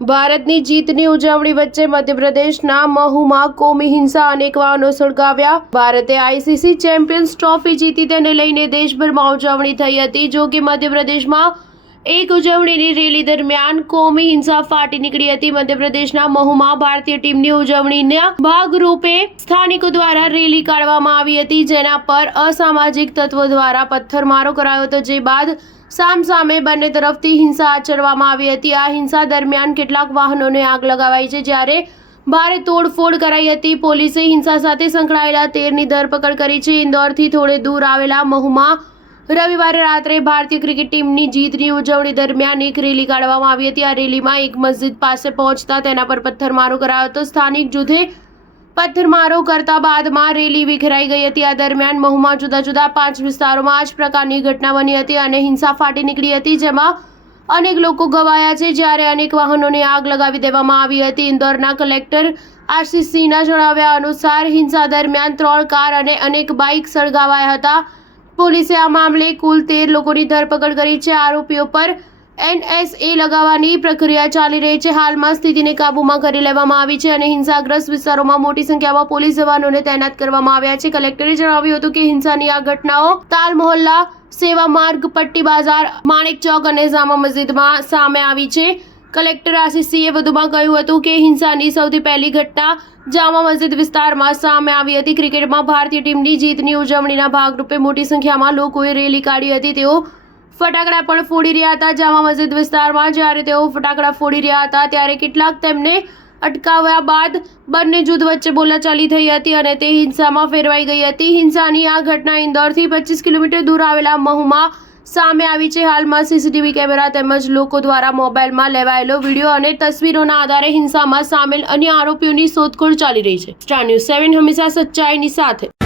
ભારતની જીતની ઉજવણી વચ્ચે મધ્યપ્રદેશના મહુમાં કોમી હિંસા અનેક વાહનો સળગાવ્યા। ભારતે આઈસીસી ચેમ્પિયન્સ ટ્રોફી જીતી તેને લઈને દેશભરમાં ઉજવણી થઈ હતી। જો કે મધ્યપ્રદેશમાં એક ઉજવણીની રેલી દરમિયાન કોમી હિંસા ફાટી નીકળી હતી। મધ્યપ્રદેશના મહુમાં ભારતીય ટીમની ઉજવણીના ભાગરૂપે સ્થાનિકો દ્વારા રેલી કાઢવામાં આવી હતી, જેના પર અસામાજિક તત્વો દ્વારા પથ્થરમારો કરાયો હતો, જે બાદ સામસામે બંને તરફથી હિંસા આચરવામાં આવી હતી। આ હિંસા દરમિયાન કેટલાક વાહનોને આગ લગાવાઈ છે, જ્યારે ભારે તોડફોડ કરાઈ હતી। પોલીસે હિંસા સાથે સંકળાયેલા 13ની ધરપકડ કરી છે। ઇન્દોરથી થોડે દૂર આવેલા મહુમાં રવિવારે રાત્રે ભારતીય ક્રિકેટ ટીમની જીતની ઉજવણી દરમિયાન એક રેલી કાઢવામાં આવી હતી। આ રેલીમાં એક મસ્જિદ પાસે પહોંચતા તેના પર પથ્થરમારો કરાયો હતો। સ્થાનિક જૂથે પથ્થરમારો કરતા બાદમાં રેલી વિખેરાઈ ગઈ હતી। આ દરમિયાન મહુમાં જુદા જુદા 5 વિસ્તારોમાં આ જ પ્રકારની ઘટના બની હતી અને હિંસા ફાટી નીકળી હતી, જેમાં અનેક લોકો ઘવાયા છે, જ્યારે અનેક વાહનોને આગ લગાવી દેવામાં આવી હતી। ઇન્દોરના કલેક્ટર આશિષ સિંહના જણાવ્યા અનુસાર હિંસા દરમિયાન 3 કાર અને અનેક બાઇક સળગાવાયા હતા। પોલીસે આ મામલે કુલ 13 લોકોની ધરપકડ કરી છે। આરોપીઓ પર NSA લગાવવાની પ્રક્રિયા ચાલી રહી છે। હાલમાં સ્થિતિને કાબૂમાં કરી લેવામાં આવી છે અને હિંસાગ્રસ્ત વિસ્તારોમાં મોટી સંખ્યામાં પોલીસ જવાનોને તૈનાત કરવામાં આવ્યા છે। કલેક્ટરે જણાવ્યું હતું કે હિંસાની આ ઘટનાઓ તાલ મોહલ્લા, સેવા માર્ગ, પટ્ટી બાજાર, માણેક ચોક અને જામા મસ્જિદમાં સામે આવી છે। કલેક્ટર આશિષ સિંહે વધુમાં કહ્યું હતું કે હિંસાની સૌથી પહેલી ઘટના જામા મસ્જિદ વિસ્તારમાં સામે આવી હતી। ક્રિકેટમાં ભારતીય ટીમની જીતની ઉજવણીના ભાગરૂપે મોટી સંખ્યામાં લોકોએ રેલી કાઢી હતી। તેઓ ફટાકડા પણ ફોડી રહ્યા હતા। જામા મસ્જિદ વિસ્તારમાં જ્યારે તેઓ ફટાકડા ફોડી રહ્યા હતા ત્યારે કેટલાક તેમને અટકાવ્યા બાદ બંને જૂથ વચ્ચે બોલાચાલી થઈ હતી અને તે હિંસામાં ફેરવાઈ ગઈ હતી। હિંસાની આ ઘટના ઇન્દોરથી 25 કિલોમીટર દૂર આવેલા મહુમાં સામે આવી છે। હાલમાં સીસીટીવી કેમેરા તેમજ લોકો દ્વારા મોબાઈલમાં લેવાયેલો વિડીયો અને તસવીરોના આધારે હિંસામાં સામેલ અન્ય આરોપીઓની શોધખોળ ચાલી રહી છે। સ્ટાર ન્યૂઝ 7 હંમેશા સચ્ચાઈની સાથે।